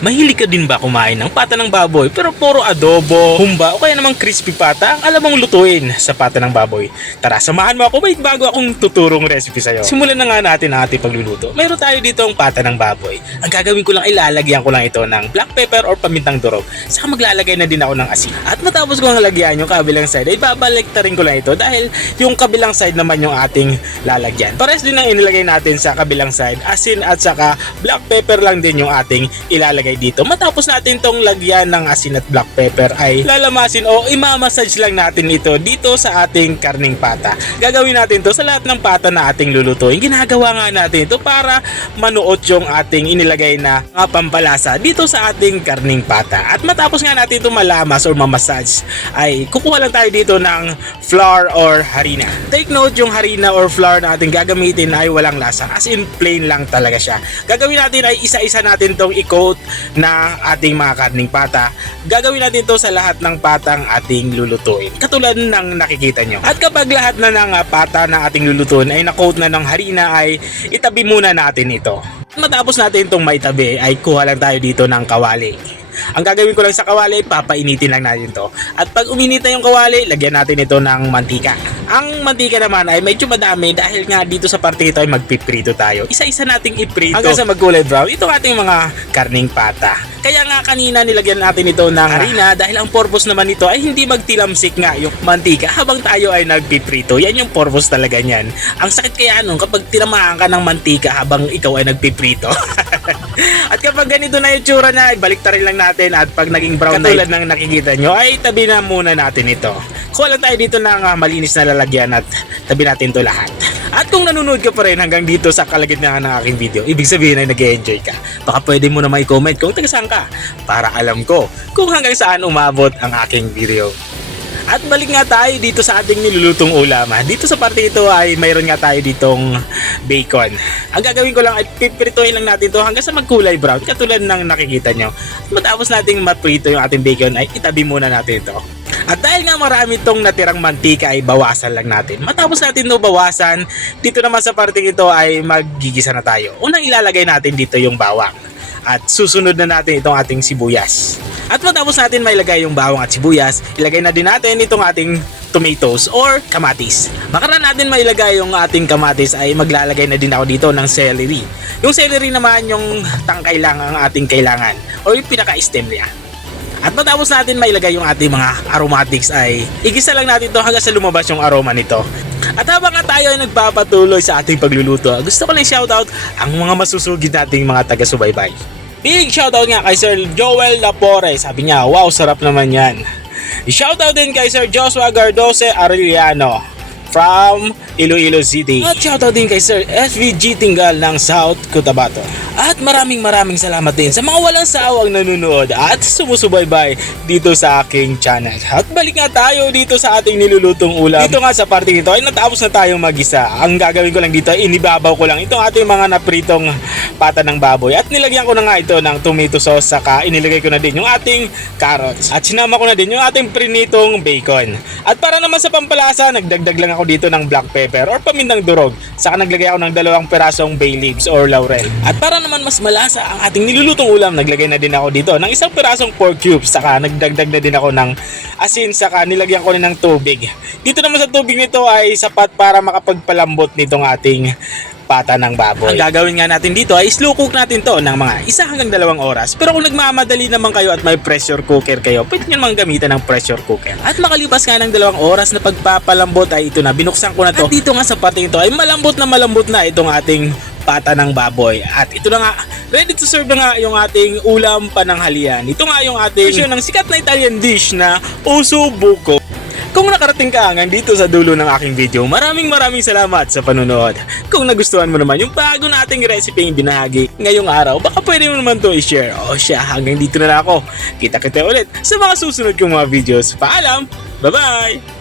Mahilig ka din ba kumain ng pata ng baboy pero puro adobo, humba o kaya namang crispy pata ang alam mong lutuin sa pata ng baboy? Tara, samahan mo ako may bago akong tuturong recipe sa'yo. Simulan na nga natin ang ating pagluluto. Mayroon tayo dito ang pata ng baboy. Ang gagawin ko lang ay lalagyan ko lang ito ng black pepper or pamintang durog. Saka maglalagay na din ako ng asin. At matapos ko ang lagyan yung kabilang side ay babalik rin ko lang ito dahil yung kabilang side naman yung ating lalagyan. Pares din ang inilagay natin sa kabilang side. Asin at saka black pepper lang din yung ating ilalagay dito. Matapos natin tong lagyan ng asin at black pepper ay lalamasin o imamassage lang natin ito dito sa ating karning pata. Gagawin natin to sa lahat ng pata na ating lulutuin. Ginagawa nga natin ito para manuot yung ating inilagay na mga pampalasa dito sa ating karning pata. At matapos nga natin ito malamas or mamassage ay kukuha lang tayo dito ng flour or harina. Take note yung harina or flour na ating gagamitin ay walang lasa as in plain lang talaga siya. Gagawin natin ay isa-isa natin tong i-coat na ating mga karning pata. Gagawin natin to sa lahat ng patang ating lulutuin. Katulad ng nakikita nyo. At kapag lahat na ng ah, pata na ating lulutuin ay na-coat na ng harina ay itabi muna natin ito. Matapos natin itong maitabi ay kuha lang tayo dito ng kawali. Ang gagawin ko lang sa kawali, papainitin lang natin to. At pag uminit na yung kawali, lagyan natin ito ng mantika. Ang mantika naman ay medyo madami dahil nga dito sa parte ito ay magpiprito tayo. Isa-isa nating iprito hanggang sa magkulay brown. Ito ating mga karning pata. Kaya nga kanina nilagyan natin ito ng harina dahil ang purpose naman nito ay hindi magtilamsik nga yung mantika habang tayo ay nagpiprito. Yan yung purpose talaga niyan. Ang sakit kaya nun kapag tinamaan ka ng mantika habang ikaw ay nagpiprito. at kapag ganito na yung tsura na, ibalik rin lang natin at pag naging brown katulad ng nakikita nyo, ay tabi na muna natin ito. Kuha lang tayo dito ng ah, malinis na lalagyan at tabi natin to lahat. At kung nanonood ka pa rin hanggang dito sa kalagitnaan ng aking video, ibig sabihin ay nag enjoy ka. Baka pwede mo na may comment kung taga saan ka para alam ko kung hanggang saan umabot ang aking video. At balik nga tayo dito sa ating nilulutong ulam. ha. Dito sa parte ito ay mayroon nga tayo ditong bacon. Ang gagawin ko lang ay pipirituhin lang natin to hanggang sa magkulay brown katulad ng nakikita nyo. At matapos nating maprito yung ating bacon ay itabi muna natin ito. At dahil nga marami tong natirang mantika ay bawasan lang natin. Matapos natin no bawasan, dito naman sa parte ito ay magigisa na tayo. Unang ilalagay natin dito yung bawang. At susunod na natin itong ating sibuyas. At matapos natin mailagay yung bawang at sibuyas, ilagay na din natin itong ating tomatoes or kamatis. Makaran natin mailagay yung ating kamatis ay maglalagay na din ako dito ng celery. Yung celery naman yung tangkay lang ang ating kailangan o yung pinaka-stem niya. At matapos natin mailagay yung ating mga aromatics ay igisa lang natin to hanggang sa lumabas yung aroma nito. At habang nga tayo ay nagpapatuloy sa ating pagluluto, gusto ko lang shoutout ang mga masusugid nating mga taga-subaybay. Big shoutout nga kay Sir Joel Lapore. Sabi niya, wow, sarap naman yan. Shoutout din kay Sir Joshua Gardose Arellano from Iloilo City. At shoutout din kay Sir FVG Tinggal ng South Cotabato. At maraming maraming salamat din sa mga walang sawang nanonood at sumusubaybay dito sa aking channel. At balik nga tayo dito sa ating nilulutong ulam. Dito nga sa parte nito ay natapos na tayong magisa. Ang gagawin ko lang dito ay inibabaw ko lang itong ating mga napritong pata ng baboy. At nilagyan ko na nga ito ng tomato sauce saka inilagay ko na din yung ating carrots. At sinama ko na din yung ating prinitong bacon. At para naman sa pampalasa, nagdagdag lang ako dito ng black pepper or pamintang durog. Saka naglagay ako ng dalawang perasong bay leaves or laurel. At para naman mas malasa ang ating nilulutong ulam, naglagay na din ako dito ng isang perasong pork cubes. Saka nagdagdag na din ako ng asin saka nilagyan ko rin ng tubig. Dito naman sa tubig nito ay sapat para makapagpalambot nitong ating pata ng baboy. Ang gagawin nga natin dito ay slow cook natin to ng mga isa hanggang dalawang oras. Pero kung nagmamadali naman kayo at may pressure cooker kayo, pwede nyo naman gamitan ng pressure cooker. At makalipas nga ng dalawang oras na pagpapalambot ay ito na, binuksan ko na to. At dito nga sa parte ito ay malambot na malambot na itong ating pata ng baboy. At ito na nga, ready to serve na nga yung ating ulam pananghalian. Ito nga yung ating version ng sikat na Italian dish na Oso Buco. Kung nakarating ka hanggang dito sa dulo ng aking video, maraming maraming salamat sa panonood. Kung nagustuhan mo naman yung bago nating recipe yung binahagi ngayong araw, baka pwede mo naman to i-share. O siya, hanggang dito na lang ako. Kita-kita ulit sa mga susunod kong mga videos. Paalam! Bye-bye!